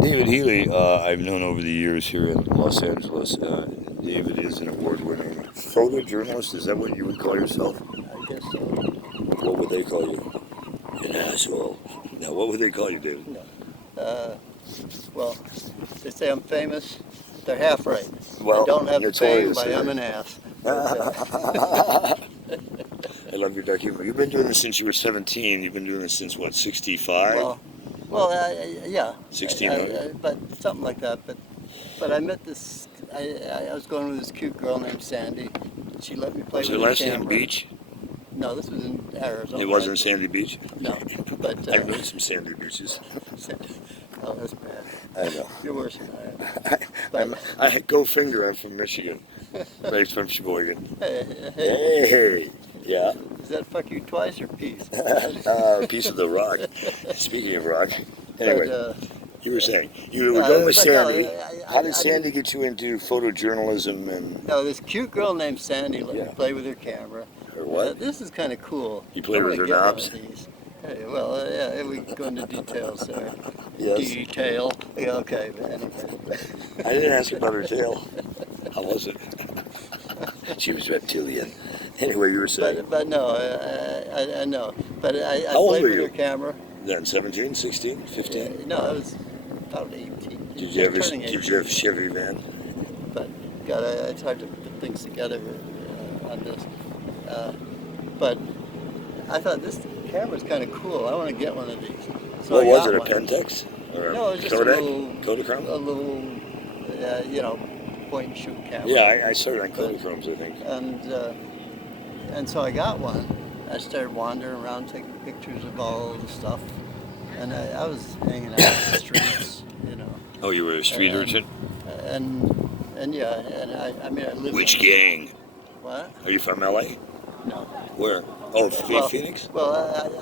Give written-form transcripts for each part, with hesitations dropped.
David Healy, I've known over the years here in Los Angeles. David is an award-winning photojournalist. Is that what you would call yourself? I guess so. What would they call you? An asshole. Now, what would they call you, David? No. Well, they say I'm famous. They're half right. Well, I don't have fame notorious, by right? I'm an ass. I love your dark humor. You've been doing this since you were 17. You've been doing this since, what, 65? Yeah. 1600? But something like that. But I met this. I was going with this cute girl named Sandy. She let me play Was with your her last name camera. Beach? No, this was in Arizona. It wasn't Sandy Beach? No, but I've known some Sandy Beaches. Oh, that's bad. I know. You're worse than I am. I go finger. I'm from Michigan. Right from Sheboygan. Hey. Hey, yeah. Does that fuck you twice or peace? Piece of the rock. Speaking of rock. Anyway, But, you were saying you were going with but no, Sandy. I How did Sandy get you into photojournalism and No, this cute girl named Sandy let Yeah. me play with her camera. or what? This is kind of cool. You played I'm with her gonna get one knobs? of these. Hey, well, yeah, we can go into details there. Yes. Detail. Yeah, okay. But anyway. I didn't ask about her tail. How was it? She was reptilian. Anyway, you were saying. But no, I know. But I How old played were with you? her camera. Then 17, 16, 15? No, I was about 18. Did you ever? Turning Did 18. you have a Chevy van? But God, it's hard to put things together on this. But I thought this camera's kind of cool. I want to get one of these. So What I was got it? A one. Pentax or No, a it was just Kodak? a little, Kodachrome? a little, point and shoot camera. Yeah, I started on Kodachromes, I think. And so I got one. I started wandering around taking pictures of all the stuff, and I was hanging out in the streets, Oh, you were a street urchin? and yeah, and I mean I lived. Which in, gang? What? Are you from LA? No. Where? Oh, Well, Phoenix? Well,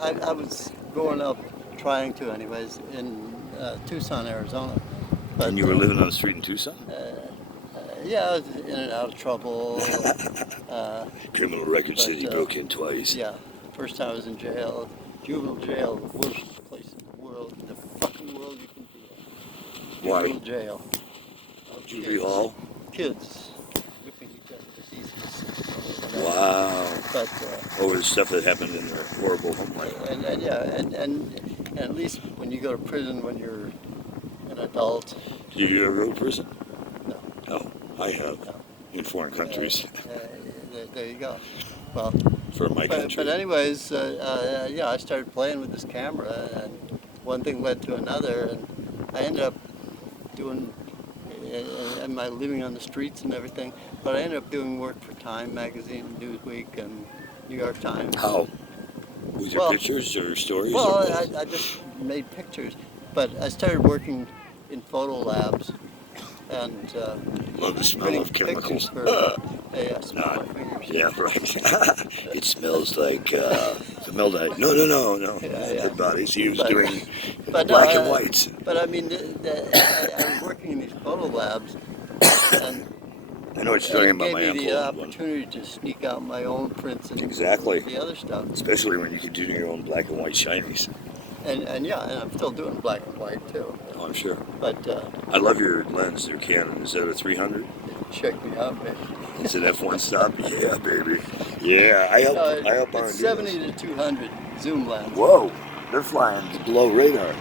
I was growing up, trying to anyways, in Tucson, Arizona. But, And you were living on the street in Tucson? Yeah, I was in and out of trouble. Criminal record but, said you broke in twice. Yeah, first time I was in jail, juvenile jail, the worst place in the world, the fucking world you can be in. Why? Juvenile jail. Jubilee Hall? Kids whipping each other to pieces. Wow. But Over the stuff that happened in their horrible home life. and at least when you go to prison when you're an adult. Did you ever go to prison? No. No, I have. No. In foreign countries. There you go. Well, For my country. but anyways, I started playing with this camera, and one thing led to another, and I ended up doing, am I living on the streets and everything? But I ended up doing work for Time magazine, Newsweek, and New York Times. How? With your pictures or stories? Well, or both? I just made pictures, but I started working in photo labs, and Love the smell printing of chemicals. pictures for. Hey, I smell my fingers. Yeah, right. It smells like formaldehyde. No. Yeah. Dead bodies. He was But- doing But black no, and whites. But I mean, I was working in these photo labs, and I know what you're talking it about, gave my me the uncle. opportunity to sneak out my own prints and Exactly. the other stuff. Especially when you can do your own black and white shinies. And I'm still doing black and white too. Oh, I'm sure. But I love your lens, your Canon. Is that a 300? check me out, baby. Is it f1 stop? Yeah, baby. Yeah, I help on It's 70 to 200 zoom lens. Whoa, they're flying below radar.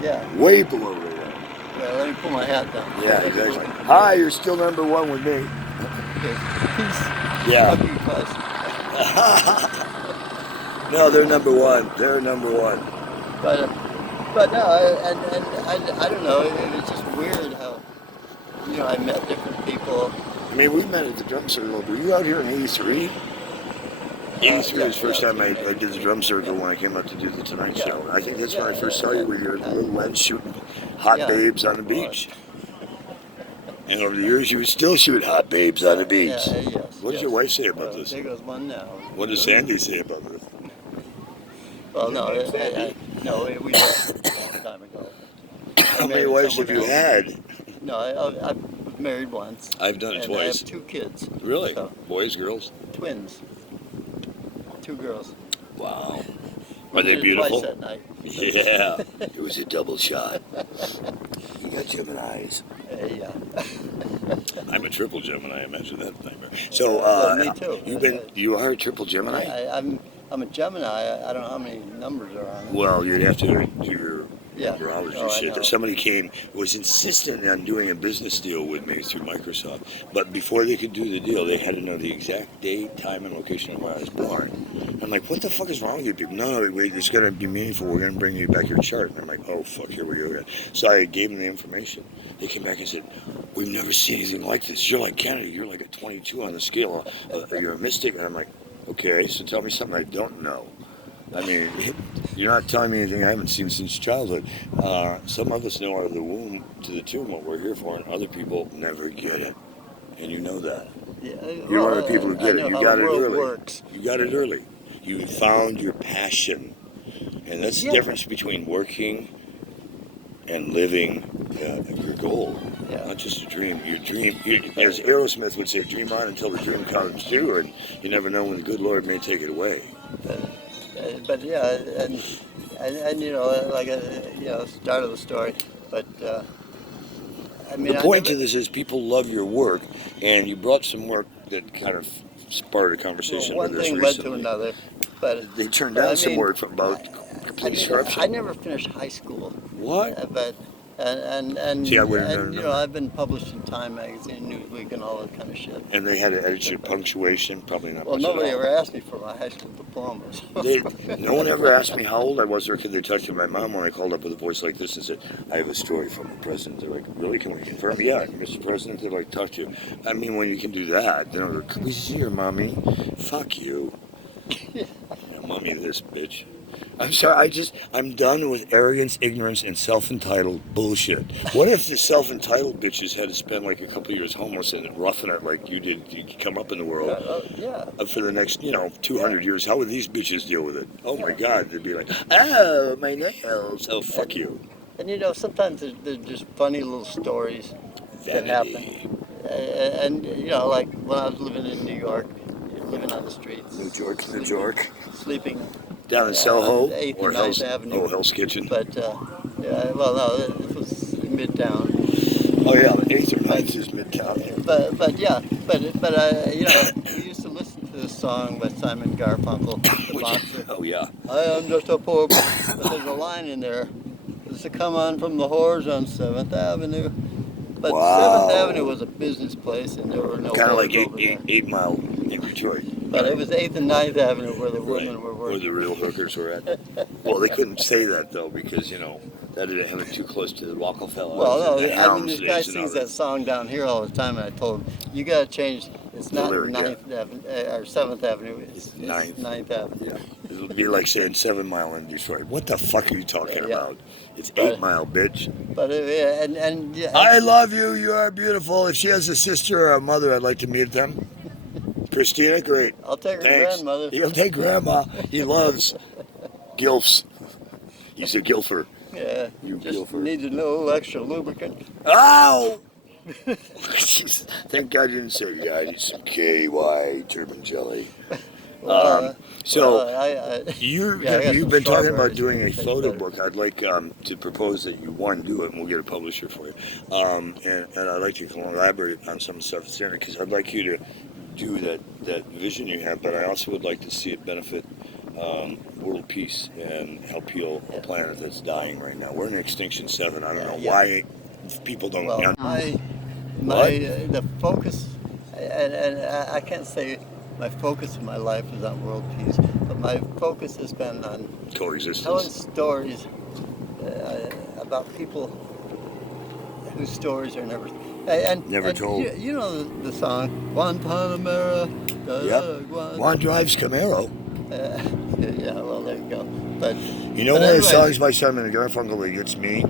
Yeah. Way below radar. Well, let me pull my hat down. Yeah, exactly. Hi, you're still number one with me. Okay. Peace. Yeah. Fuck you, cuz. No, they're number one. They're number one. But no, I don't know. It was just weird how, I met different people. I mean, we met at the drum circle. Were you out here in 83? 83 was the first time I did the drum circle when I came out to do the Tonight Show. I think that's when I first saw you with your little lens shooting hot babes on the beach. And over the years, you would still shoot hot babes on the beach. Yeah, yes. What does your wife say about this? There goes one now. What does Sandy say about this? Well, no, we met a long time ago. How many wives have you had? No, I was married once. I've done it and I twice. have 2 kids. Really? So, Boys, girls? twins. 2 girls. Wow. We Are they did it beautiful? Twice that night. Yeah. It was a double shot. You Geminis. Yeah. I'm a triple Gemini. Imagine that nightmare. So, Well, me too. you are a triple Gemini? I'm a Gemini. I don't know how many numbers are on it. Well, you'd have to do your Yeah. numerology Oh, I shit. know. Somebody was insistent on doing a business deal with me through Microsoft. But before they could do the deal, they had to know the exact date, time, and location of where I was born. I'm like, what the fuck is wrong with you people? No, wait, it's going to be meaningful. We're going to bring you back your chart. And I'm like, oh, fuck, here we go again. So I gave them the information. They came back and said, we've never seen anything like this. You're like Kennedy. You're like a 22 on the scale. You're a mystic. And I'm like, okay, so tell me something I don't know. I mean, you're not telling me anything I haven't seen since childhood. Some of us know out of the womb to the tomb what we're here for, and other people never get it. And you know that. Yeah. You're one of the people who get it. You got it early. Works. You got it early. You found your passion. And that's the difference between working and living your goal. Yeah. Not just a dream. Your dream, as Aerosmith would say, dream on until the dream comes true, and you never know when the good Lord may take it away. But yeah, and you know, like start of the story. But I mean, the point to this is people love your work, and you brought some work that kind of sparked a conversation one with us thing recently. led to another. But they turned down some work about complete disruption. I never finished high school. What? But and See, I and you know, I've been published in Time magazine, Newsweek, and all that kind of shit. And they had to edit your punctuation, probably not. Well, much nobody at all. ever asked me for my high school diploma. No one ever asked me how old I was, or could they talk to my mom when I called up with a voice like this and said, "I have a story from the president." They're like, "Really? Can we confirm?" Yeah, Mr. President, they'd like talk to you. I mean, when you can do that, you know, can we see your mommy? Fuck you. Yeah, mommy, this bitch. I'm sorry, I'm done with arrogance, ignorance, and self-entitled bullshit. What if the self-entitled bitches had to spend like a couple of years homeless and roughing it like you did to come up in the world for the next, 200 years? How would these bitches deal with it? Oh my God, they'd be like, oh, my nails. Oh, fuck you. And you know, sometimes there's just funny little stories that happen. And you know, like when I was living in New York, living on the streets. New York. Sleeping. Down in Soho 8th or and 9th Avenue. Oh, Hell's Kitchen. But, well, no, this was Midtown. Oh, yeah, 8th or 9th is Midtown here. But you know, we used to listen to this song by Simon Garfunkel, the boxer. Oh, yeah. I am just a poor boy. But there's a line in there. It's to come on from the whores on 7th Avenue. But 7th Avenue was a business place, and there were no kind of like over 8 Mile in Detroit. But it was 8th and 9th Avenue where the women were working. Where the real hookers were at. Well, they couldn't say that, though, because, that didn't have it too close to the Rockefeller. Well, no, I mean, this guy sings that song down here all the time, and I told him, you got to change, it's not 9th Avenue, or 7th Avenue, it's 9th Avenue. Yeah. It would be like saying 7 Mile in Detroit. What the fuck are you talking about? It's 8 Mile, bitch. But, I love you, you are beautiful. If she has a sister or a mother, I'd like to meet them. Christina, great. I'll take her grandmother. He'll take grandma. He loves gilfs. He's a gilfer. Yeah, you just gilfer. Needs a little extra lubricant. Ow! Thank God you didn't say, yeah, I need some KY turban jelly. You've been talking about doing a photo book. I'd like to propose that you, one, do it, and we'll get a publisher for you. And I'd like you to collaborate on some stuff because I'd like you to do that vision you have, but I also would like to see it benefit world peace and help heal a planet that's dying right now. We're in Extinction 7. I don't know why people don't. Well, the focus, and I can't say my focus in my life is on world peace, but my focus has been on coexistence. Telling stories about people whose stories are never told. You know the song Guantanamera. Yep. Juan drives Camaro. Yeah, well, there you go. But one of the songs by Simon Garfunkel that gets me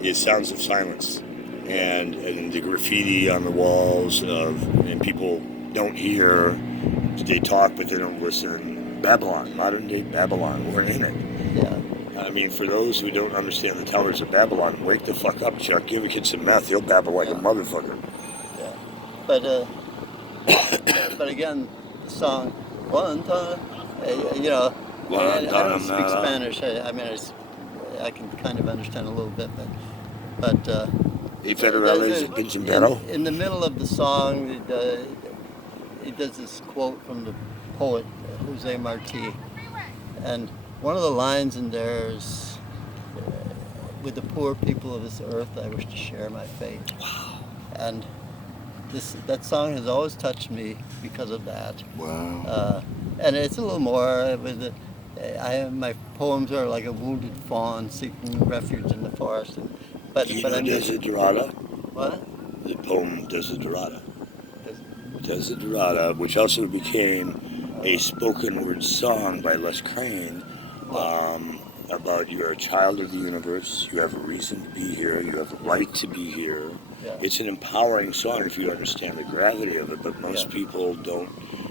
is "Sounds of Silence," and the graffiti on the walls and people don't hear. They talk, but they don't listen. Babylon, modern day Babylon. We're in it. Yeah. I mean, for those who don't understand the Towers of Babylon, wake the fuck up, Chuck. Give a kid some meth, he'll babble like a motherfucker. Yeah. But again, the song "One Time," I don't speak Spanish. I mean, I can kind of understand a little bit, but E federales Pincimpero. in the middle of the song, he does this quote from the poet Jose Marti, and one of the lines in there is, "With the poor people of this earth, I wish to share my fate." Wow. And that song has always touched me because of that. Wow. And it's a little more with the. My poems are like a wounded fawn seeking refuge in the forest. Do you know Desiderata? What? The poem Desiderata. Desiderata, which also became a spoken word song by Les Crane, about you're a child of the universe, you have a reason to be here, you have a right to be here. Yeah. It's an empowering song if you understand the gravity of it, but most people don't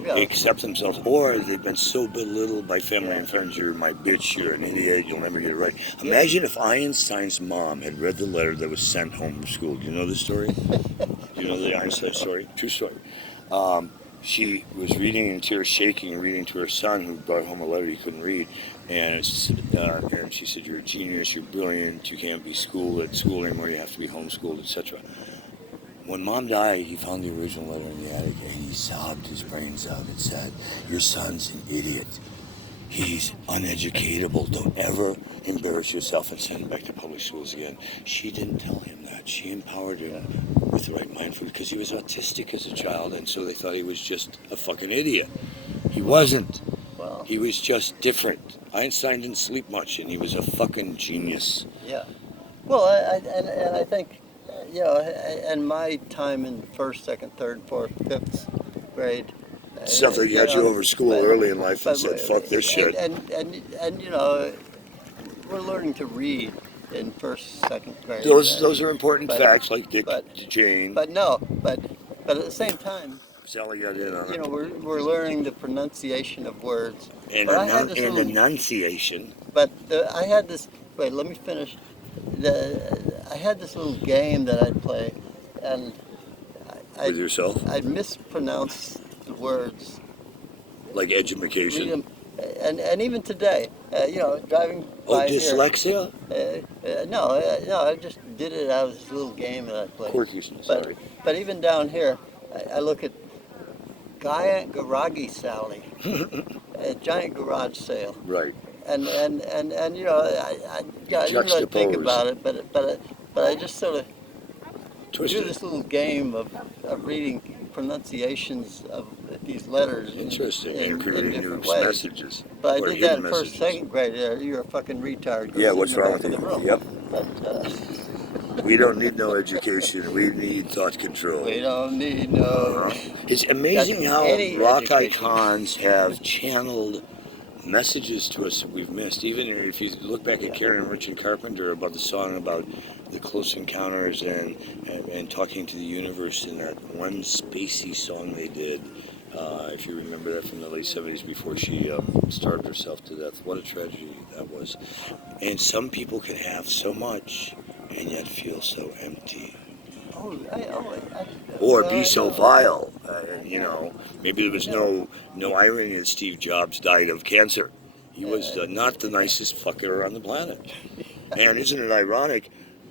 accept themselves, or they've been so belittled by family and friends, you're my bitch, you're an idiot, you'll never get it right. Imagine if Einstein's mom had read the letter that was sent home from school. Do you know this story? Do you know the Einstein story? True story. She was reading in tears, shaking, reading to her son, who brought home a letter he couldn't read. And she said, "You're a genius, you're brilliant, you can't be schooled at school anymore, you have to be homeschooled, etc." When Mom died, he found the original letter in the attic, and he sobbed his brains out. It said, "Your son's an idiot. He's uneducatable. Don't ever embarrass yourself and send him back to public schools again." She didn't tell him that. She empowered him with the right mindfulness, because he was autistic as a child, and so they thought he was just a fucking idiot. He wasn't. Well, he was just different. Einstein didn't sleep much, and he was a fucking genius. Yeah. Well, I think, and my time in first, second, third, fourth, fifth grade. Stuff that got you over school early in life and said, "Fuck this shit." And we're learning to read in first, second grade. Those are important facts, like Dick, Jane. But at the same time, Sally got in on it. we're learning the pronunciation of words. And enunciation. But I had this. Wait, let me finish. I had this little game that I'd play, and With yourself? I'd mispronounce the words. Like education? And even today, driving by dyslexia? No, I just did it out of this little game that I played. Quirky, sorry. But even down here, I look at Giant Garage Sally, a giant garage sale. Right. And I didn't really think about it, but I just sort of do this little game of reading pronunciations of these letters. Interesting. In creating new messages. But I did that in first, second grade. You're a fucking retard. Yeah, what's wrong with you? Yep. But, we don't need no education. We need thought control. We don't need no. It's amazing how rock icons have channeled messages to us that we've missed. Even if you look back at Karen Richard Carpenter about the song about the close encounters and talking to the universe in that one spacey song they did, if you remember that from the late 70s before she starved herself to death. What a tragedy that was. And some people can have so much and yet feel so empty. Or be so vile. Maybe there was no irony that Steve Jobs died of cancer. He was not the nicest fucker on the planet. And isn't it ironic?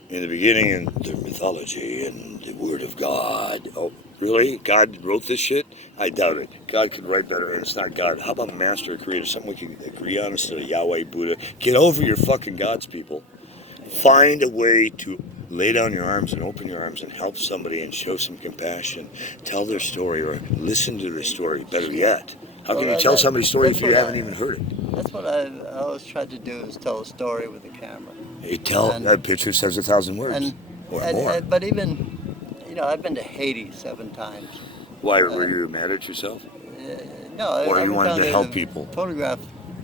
In the beginning, in the mythology and the Word of God. Oh, really? God wrote this shit? I doubt it. God could write better, and it's not God. How about Master, Creator? Something we can agree on instead of Yahweh, Buddha. Get over your fucking gods, people. Find a way to lay down your arms and open your arms and help somebody and show some compassion. Tell their story or listen to their story. Better yet, how can you tell somebody's story if you haven't even heard it? That's what I always tried to do, is tell a story with a camera. That picture says 1,000 words or more. But even, I've been to Haiti 7 times. Why, were you mad at yourself? No. Or you wanted to help people? Photograph.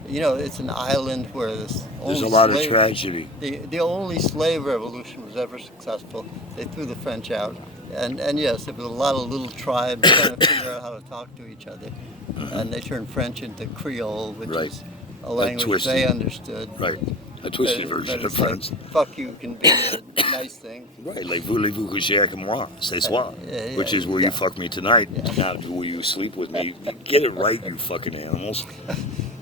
It's an island where there's a lot of tragedy. The only slave revolution was ever successful. They threw the French out. And yes, there was a lot of little tribes trying to figure out how to talk to each other. And they turned French into Creole, which is a language they understood. Right. A twisted version of French. Like, fuck you can be a nice thing. Right, like voulez-vous coucher avec moi, ce soir, which is will you fuck me tonight, not will you sleep with me. Get it right, you fucking animals.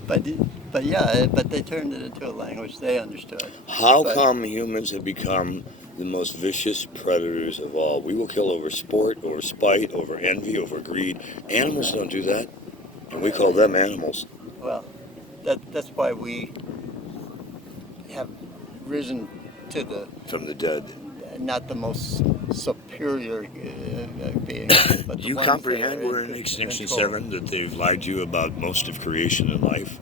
But they turned it into a language they understood. How come humans have become the most vicious predators of all. We will kill over sport, over spite, over envy, over greed. Animals don't do that, and we call them animals. Well, that's why we have risen to the From the dead. not the most superior being. But Do you comprehend we're in Extinction 7, that they've lied to you about most of creation and life?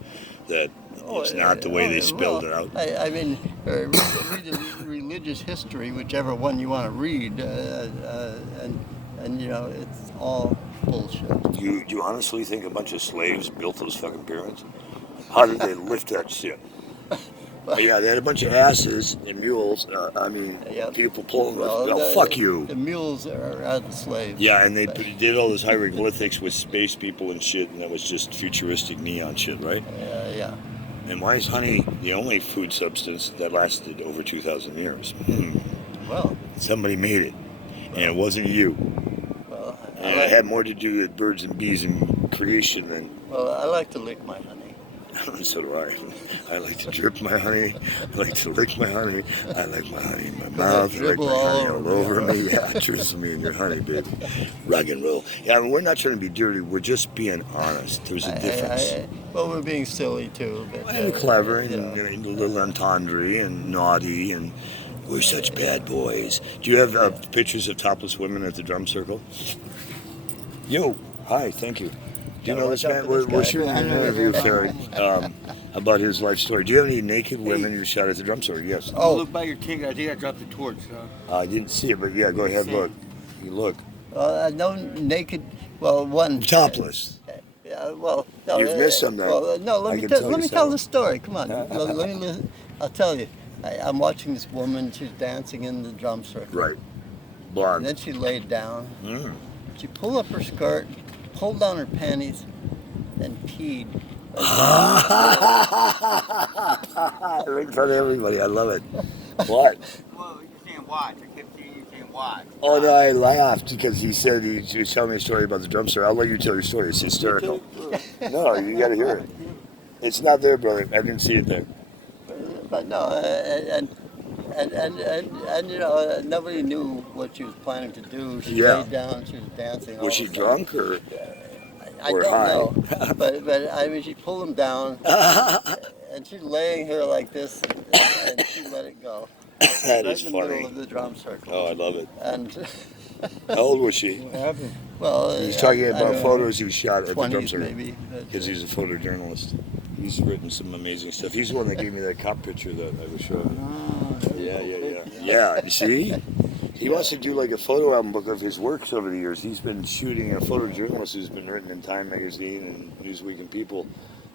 That it's not the way they spelled it out? I mean, read the religious history, whichever one you want to read, and you know, it's all bullshit. Do you honestly think a bunch of slaves built those fucking pyramids? How did they lift that shit? Yeah, they had a bunch of asses and mules. People pulling fuck you. The mules are the slaves. Yeah, and they did all those hieroglyphics with space people and shit, and that was just futuristic neon shit, right? Yeah. And why is honey the only food substance that lasted over 2,000 years? Well, somebody made it, and it wasn't you. Well, and it had more to do with birds and bees and creation than. Well, I like to lick my honey. So do I. I like to drip my honey. I like to lick my honey. I like my honey in my mouth. I like my honey all over me. Yeah, drizzle me in your honey, baby. Rock and roll. Yeah, I mean, we're not trying to be dirty. We're just being honest. There's a difference. Well, we're being silly too. But, and clever and a little entendre and naughty and we're such bad boys. Do you have pictures of topless women at the drum circle? Yo, hi, thank you. Do you know this man? We're shooting an interview, Terry, about his life story. Do you have any naked women you shot at the drum circle? Yes. Oh, look by your ticket. I think I dropped the torch. I didn't see it, but yeah, go ahead, look. You look. No naked. Well, one. Topless. Well, no. You've missed some though. Well, no, let me tell the story. Come on. Let me listen. I'll tell you. I'm watching this woman. She's dancing in the drum circle. Right. Blonde. And then she laid down. She pulled up her skirt, pulled down her panties, and peed. Right in front of everybody. I love it. What? Well, you're saying watch. I kept seeing you saying watch. Oh, no, I laughed because he said he was telling me a story about the drum circle. I'll let you tell your story. It's hysterical. No, you got to hear it. It's not there, brother. I didn't see it there. But no, and you know, nobody knew what she was planning to do. She laid down, she was dancing. Was she drunk or I don't high? know. but I mean, she pulled him down, and she's laying here like this, and she let it go. That right is in the funny. middle of the drum circle. Oh, I love it. And how old was she? What happened? well, He's talking about photos he shot at the drum 20s circle. maybe. Because he's a photojournalist. He's written some amazing stuff. He's the one that gave me that cop picture that I was showing. Yeah, you see? He wants to do like a photo album book of his works over the years. He's been shooting, a photojournalist who's been written in Time Magazine and Newsweek and People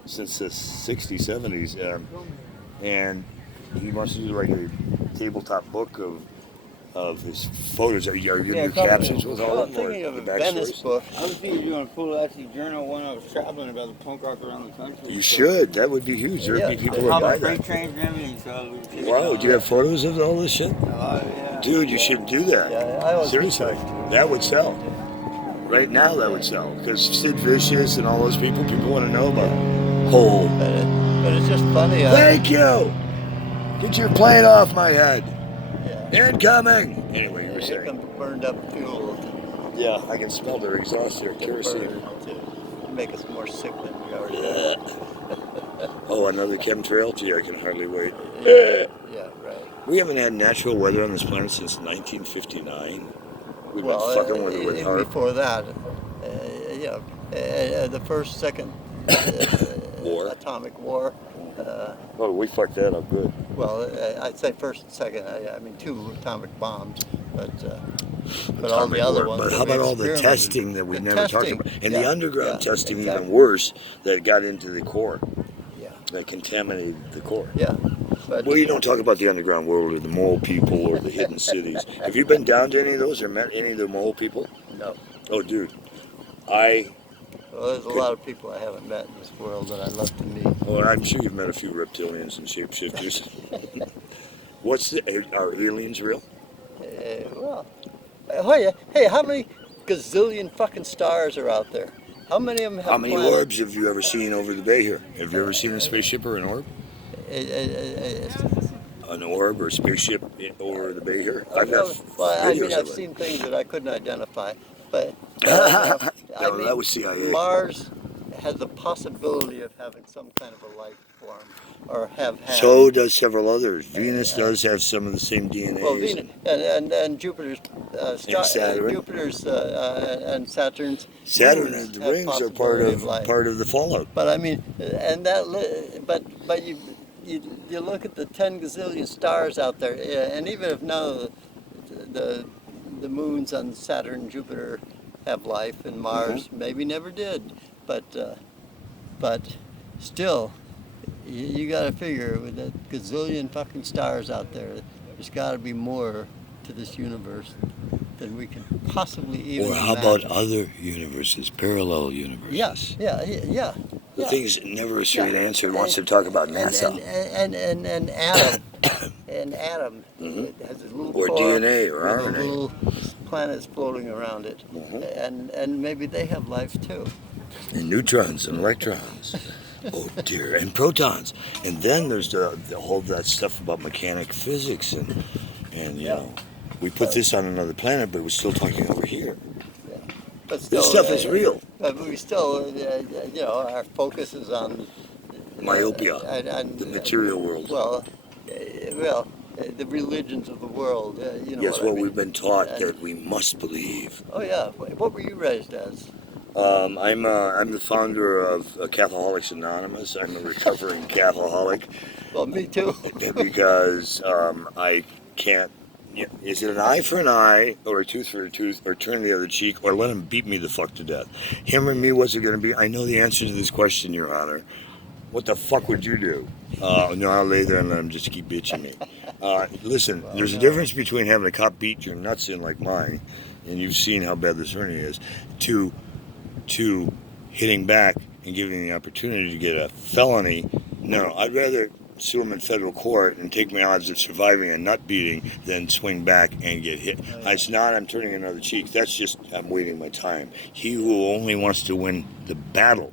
since the 60s, 70s. And he wants to do like a tabletop book of his photos. Are you going to do captions with all of them? Thinking of a Venice book. I was thinking you were going to pull out the journal when I was traveling about the punk rock around the country. You should. That would be huge. There would be people who would buy that. Trains and everything, so Wow, do you have photos of all this shit? Yeah. Dude, you should do that. Yeah, Seriously, that would sell. Right now, that would sell. Because Sid Vicious and all those people want to know about Hole. But it's just funny. Thank you! Get your plane off my head. Yeah. Incoming! Anyway, you were Here saying. comes burned up fuel. Yeah, I can smell their exhaust here. Kerosene. To make us more sick than we already Yeah. Oh, another chemtrail? Gee, I can hardly wait. Yeah, right. We haven't had natural weather on this planet since 1959. We've been fucking with it with HAARP. Before that, the first, second War. atomic war. Oh, we fucked that up good. Well, I'd say first and second. I mean, 2 atomic bombs, but all the other ones. But how about all the testing that we never talked about? And the underground testing, exactly. even worse, that got into the core. Yeah. That contaminated the core. Yeah. But, Well, you don't talk about the underground world or the mole people or the hidden cities. Have you been down to any of those or met any of the mole people? No. Oh, dude. Well, there's a lot of people I haven't met in this world that I'd love to meet. Well, I'm sure you've met a few reptilians and shapeshifters. Are aliens real? Hey, how many gazillion fucking stars are out there? How many of them have How many planets? orbs have you ever seen over the bay here? Have you ever seen a spaceship or an orb? an orb or spaceship over the bay here? I've got Well, I mean, videos I've of it. seen things that I couldn't identify, but you know, I No, mean, that was CIA. Mars has the possibility of having some kind of a life form, or have had. So does several others. Venus Uh, does have some of the same DNAs. Well, Venus and Jupiter's Saturn. Jupiter's and Saturn's Saturn moons and the have rings are part possibility of life. the fallout. But I mean, and but you look at the 10 gazillion stars out there, and even if none of the moons on Saturn and Jupiter have life, and Mars maybe never did, but still, you got to figure with that gazillion fucking stars out there, there's got to be more to this universe than we can possibly even Or how imagine. about other universes, parallel universes? Yes, yeah. The thing's never a straight Yeah. answer. It wants to talk about NASA. And Adam has a little Or core DNA or with RNA. the little planets floating around it, and maybe they have life too. And neutrons and electrons. Oh dear, and protons. And then there's the whole that stuff about mechanic physics and you know, we put this on another planet, but we're still talking over here. But still, This stuff is real. But we still, you know, our focus is on Myopia, on the material world. Well, the religions of the world. You know Yes, what I what mean? we've been taught that we must believe. Oh yeah. What were you raised as? I'm the founder of Catholics Anonymous. I'm a recovering Catholic Well, me too. because I can't. Yeah, is it an eye for an eye, or a tooth for a tooth, or turn the other cheek, or let him beat me the fuck to death? Him or me, what's it going to be? I know the answer to this question, Your Honor. What the fuck would you do? No, I'll lay there and let him just keep bitching me. Listen, there's a difference between having a cop beat your nuts in like mine, and you've seen how bad this hernia is, to hitting back and giving the opportunity to get a felony. No, I'd rather sue him in federal court and take my odds of surviving a nut beating than swing back and get hit. It's not I'm turning another cheek. That's just I'm waiting my time. He who only wants to win the battle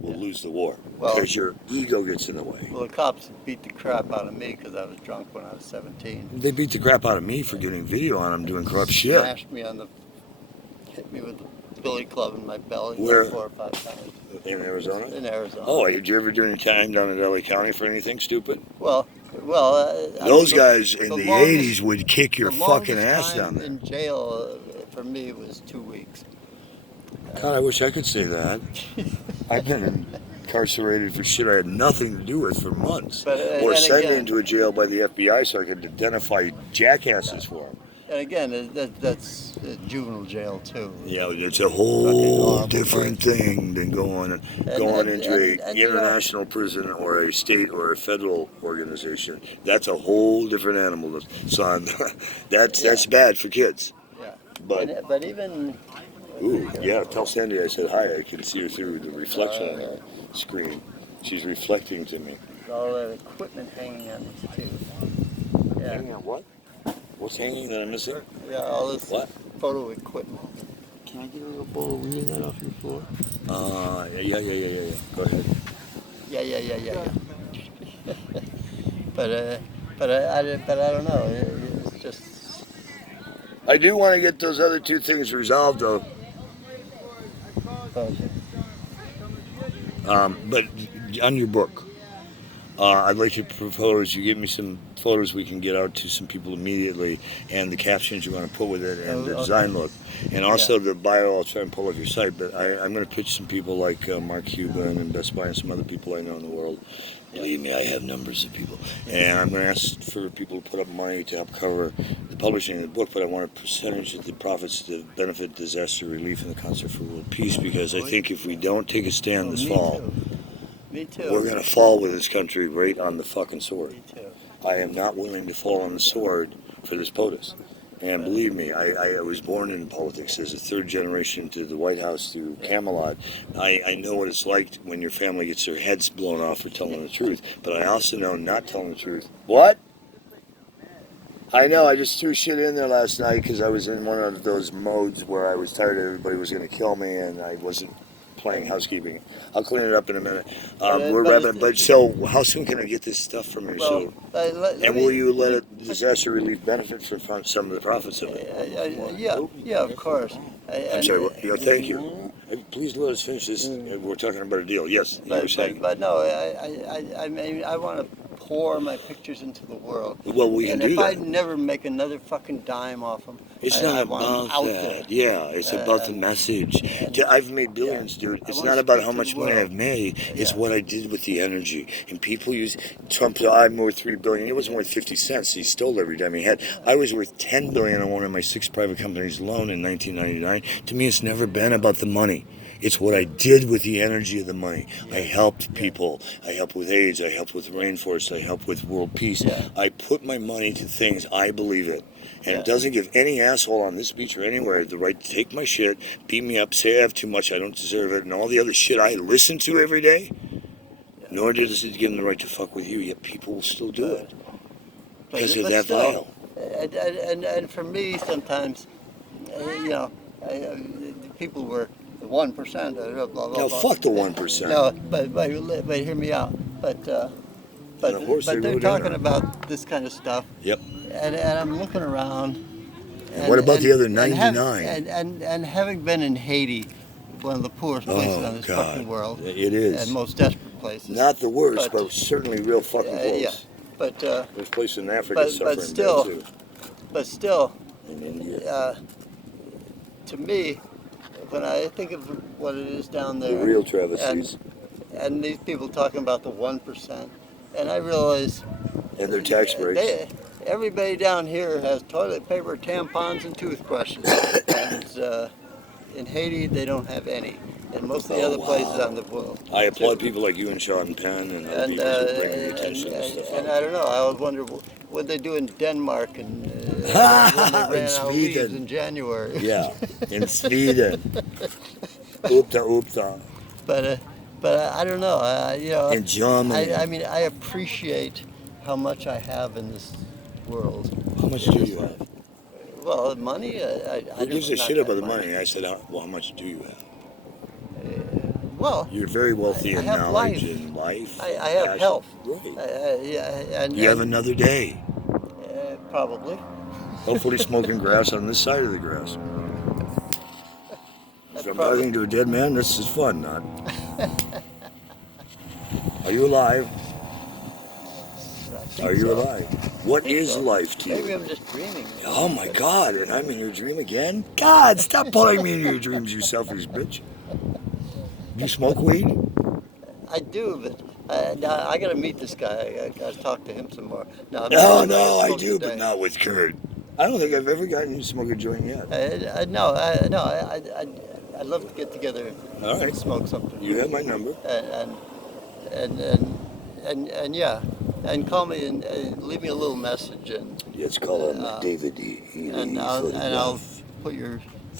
will lose the war because your ego gets in the way. Well, the cops beat the crap out of me because I was drunk when I was 17. They beat the crap out of me for getting video on him doing corrupt shit. Smashed me hit me with the billy club in my belly Where? 4 or 5 times. In Arizona? In Arizona. Oh, did you ever do any time down in LA County for anything stupid? Well. Those guys in the 80s would kick your fucking ass down there. In jail for me was 2 weeks. God, I wish I could say that. I've been incarcerated for shit I had nothing to do with for months. Or sent into a jail by the FBI so I could identify jackasses for them. And again, that's juvenile jail too. Yeah, it's a whole different thing than going into a international prison or a state or a federal organization. That's a whole different animal, son. That's bad for kids. Yeah. But even. Ooh, yeah. Tell Sandy I said hi. I can see her through the reflection on her screen. She's reflecting to me. All that equipment hanging on this too. Yeah. Hanging on what? What's hanging that I'm missing? Yeah, all this photo equipment. Can I get a little bowl of weed that off your floor? Yeah. Go ahead. Yeah. but I don't know. It's just. I do want to get those other two things resolved though. But on your book, I'd like to propose you give me some photos we can get out to some people immediately, and the captions you want to put with it, and the design look, and also the bio. I'll try and pull up your site, but I'm going to pitch some people like Mark Cuban and Best Buy and some other people I know in the world. Believe me, I have numbers of people, and I'm going to ask for people to put up money to help cover the publishing of the book, but I want a percentage of the profits to benefit disaster relief and the Concert for World Peace, because I think if we don't take a stand this fall, Me too. we're going to fall with this country right on the fucking sword. Me too. I am not willing to fall on the sword for this POTUS. And believe me, I was born in politics as a third generation to the White House through Camelot. I know what it's like when your family gets their heads blown off for telling the truth. But I also know not telling the truth. What? I know, I just threw shit in there last night because I was in one of those modes where I was tired everybody was going to kill me and I wasn't playing housekeeping. I'll clean it up in a minute. But, We're but wrapping it's- up. But so, how soon can I get this stuff from you? Well, And will you let a disaster relief benefit for some of the profits of it? Yeah, of course. I'm sorry. Thank you. Please let us finish this. We're talking about a deal. Yes, you were saying. But no, I mean, I want to pour my pictures into the world. Well, we can And do if that. I never make another fucking dime off them, It's I not want 'em about out that. there. Yeah, it's about the message. I've made billions, dude. I It's wanna not about speak how to much the money world. I've made. It's Yeah. what I did with the energy. And people use Trump. I'm worth $3 billion. It wasn't worth 50 cents. He stole every dime he had. I was worth $10 billion on one of my 6 private companies alone in 1999. To me, it's never been about the money. It's what I did with the energy of the money. I helped people. I helped with AIDS. I helped with rainforests. I helped with world peace. Yeah. I put my money to things I believe in. And Yeah. it doesn't give any asshole on this beach or anywhere the right to take my shit, beat me up, say I have too much, I don't deserve it, and all the other shit I listen to every day. Nor does it give them the right to fuck with you, yet people will still do it. Because they're that vile. And for me, sometimes, you know, people were the 1%. Blah, blah, No, blah. fuck the 1%. No, but hear me out. But And of course they they're rode in talking on it. about this kind of stuff. Yep. And I'm looking around. And what about the other 99? And having been in Haiti, one of the poorest places Oh, on this God. fucking world, It is. and most desperate places. Not the worst, But- but certainly real fucking close. Yeah, but There's places in Africa but suffering still- bad, too. but still, In India. to me, when I think of what it is down The there, real travesties. and these people talking about the 1%, and I realize And their tax breaks. everybody down here has toilet paper, tampons, and toothbrushes. And in Haiti, they don't have any. And most of the Oh, other places wow. on the world. I applaud too. people like you and Sean Penn and other And, people who bring the attention to stuff. and I don't know, I always wonder what they do in Denmark and when they ran In out of leaves Sweden. in January. Yeah, in Sweden. Oopta. But I don't know. You know, In Germany. I mean, I appreciate how much I have in this world. How much do you have? Well, money. Who gives a shit about the money? I said, how much do you have? Well, You're very wealthy I in have knowledge life. and life. I have passion. health. Right. Yeah, and You have another day. probably. Hopefully smoking grass on this side of the grass. If I'm talking to a dead man, this is fun, not. Are you alive? Are you alive? What is life to Maybe you? I'm just dreaming. Oh my God, and I'm in your dream again? God, stop pulling me into your dreams, you selfish bitch. You smoke weed? I do, but now I got to meet this guy. I got to talk to him some more. No, No, I do, but not with Kurt. I don't think I've ever gotten you to smoke a joint yet. No, I'd love to get together All right. and smoke something. You have my number. And yeah, and call me and leave me a little message, and Let's call him David D. I'll put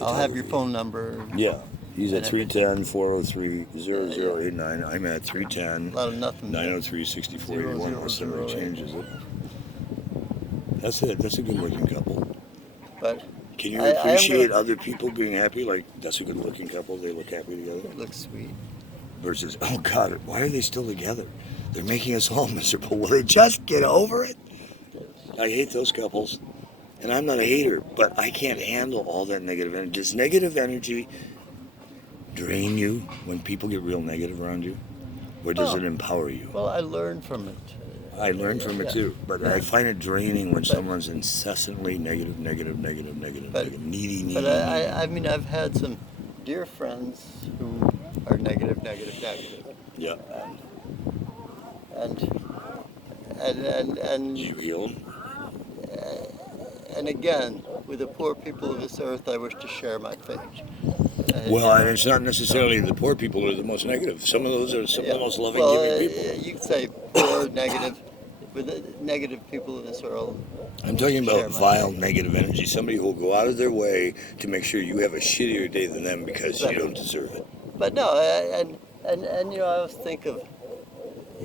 I'll have your phone number. Yeah, he's at And 310-403-0089. I'm at A lot of nothing. 310-903-6481 unless somebody 0008. changes it. That's it. That's a good-looking couple. But Can you I am appreciate gonna- other people being happy? Like, that's a good-looking couple. They look happy together. it looks sweet. Versus, oh God, why are they still together? They're making us all miserable. Will they just get over it? I hate those couples. And I'm not a hater, but I can't handle all that negative energy. Does negative energy drain you when people get real negative around you? Or does Oh. it empower you? Well, I learned from it. I learn from it Yeah. too, but I find it draining when But- someone's incessantly negative, But- needy. But I mean, I've had some dear friends who are negative. Yeah. And Do you heal them? and again, with the poor people of this earth, I wish to share my fate. Well, and it's not necessarily the poor people who are the most negative. Some of those are some of the most loving, well, giving people. you could say poor, negative, with the negative people in this world. I'm talking Share about my vile, fate. negative energy. Somebody who will go out of their way to make sure you have a shittier day than them because you don't deserve it. But no, and you know, I always think of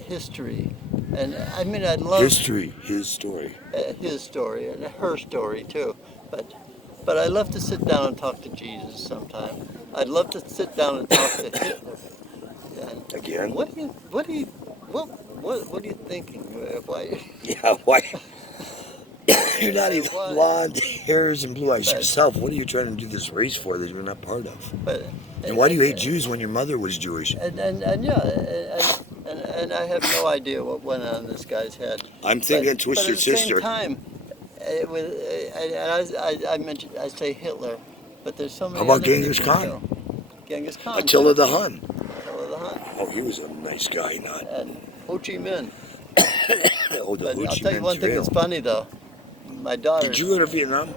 history, and I mean, I love History, his story. his story and her story too. But But I love to sit down and talk to Jesus sometime. I'd love to sit down and talk to Hitler. And Again? what are you thinking? Why? Yeah, why? You're not even Why? blonde hairs and blue eyes But- yourself. What are you trying to do this race for that you're not part of? But And why do you hate Jews when your mother was Jewish? And I have no idea what went on in this guy's head. I'm thinking But Twisted at the same Sister. time, it was, I mentioned, I say Hitler, but there's so many. How about other Genghis people, Khan? you know. Genghis Khan. Attila the Hun. Attila the Hun. Oh, he was a nice guy, not. And Ho Chi Minh. Oh, the But Ho I'll Chi tell you Minh one thing Trail. that's funny though. My daughter. Did you go to Vietnam?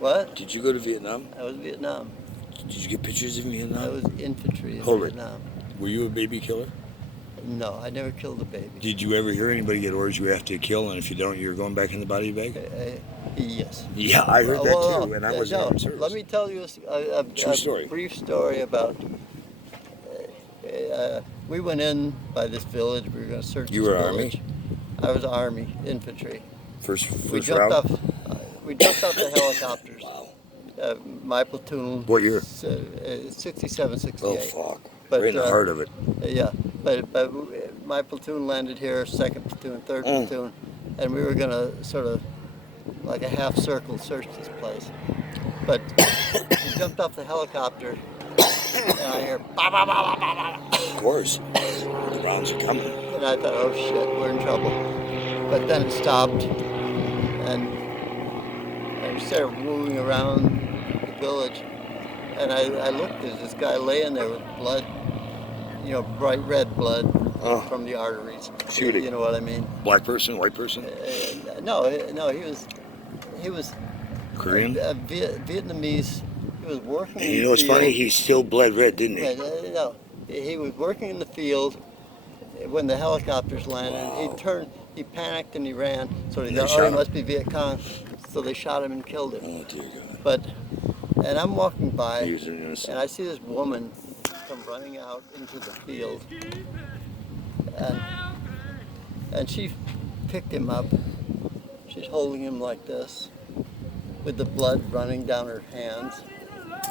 What? Did you go to Vietnam? I was Vietnam. Did you get pictures of I Vietnam? was infantry in Hold it. Vietnam. Were you a baby killer? No, I never killed a baby. Did you ever hear anybody get orders you have to kill, and if you don't, you're going back in the body bag? Yes. Yeah, I heard that Well, too, and I wasn't no, in service. let me tell you a True story. brief story about. We went in by this village. We were going to search. You this were village. I was Army infantry. First We jumped route? off. We jumped off the helicopters. Wow. My platoon. What year? 67, 68. Oh, fuck. But, right in the heart of it. Yeah, but my platoon landed here, second platoon, third platoon, and we were gonna sort of like a half circle search this place. But we jumped off the helicopter, and I hear bah, bah, bah, bah, bah, bah. Of course. The rounds are coming. And I thought, oh shit, we're in trouble. But then it stopped, and we started moving around the village, and I looked, there's this guy laying there with blood, you know, bright red blood from the arteries. Shooting. You know what I mean? Black person, white person? No, he was Korean? Vietnamese. He was working. And in you the know what's funny? field. He still bled red, didn't he? No, he was working in the field when the helicopters landed. Wow. He panicked and he ran. So they And thought, they oh, shot he him. must be Viet Cong. So they shot him and killed him. Oh, dear God. But, and I'm walking by, He was an innocent. and I see this woman come running out into the field, and she picked him up. She's holding him like this, with the blood running down her hands,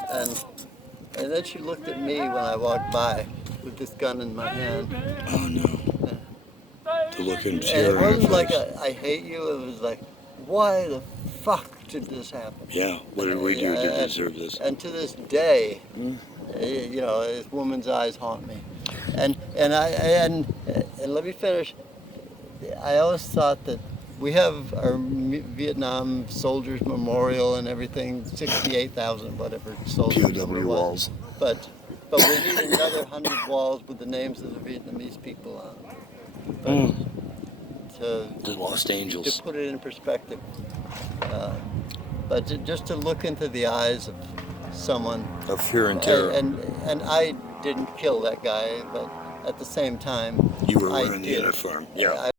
and then she looked at me when I walked by with this gun in my hand. Oh, no. To look in And it terror in wasn't your like face. I hate you. It was like, why the fuck did this happen? Yeah, what did we do to deserve this? And to this day, you know, this woman's eyes haunt me. And let me finish. I always thought that we have our Vietnam Soldiers Memorial and everything, 68,000 whatever soldiers. POW it was. walls. But we need another 100 walls with the names of the Vietnamese people on them. To The Lost Angels. put it in perspective. But just to look into the eyes of someone. Of fear and terror. And I didn't kill that guy, but at the same time, You were I wearing the did. uniform. Yeah.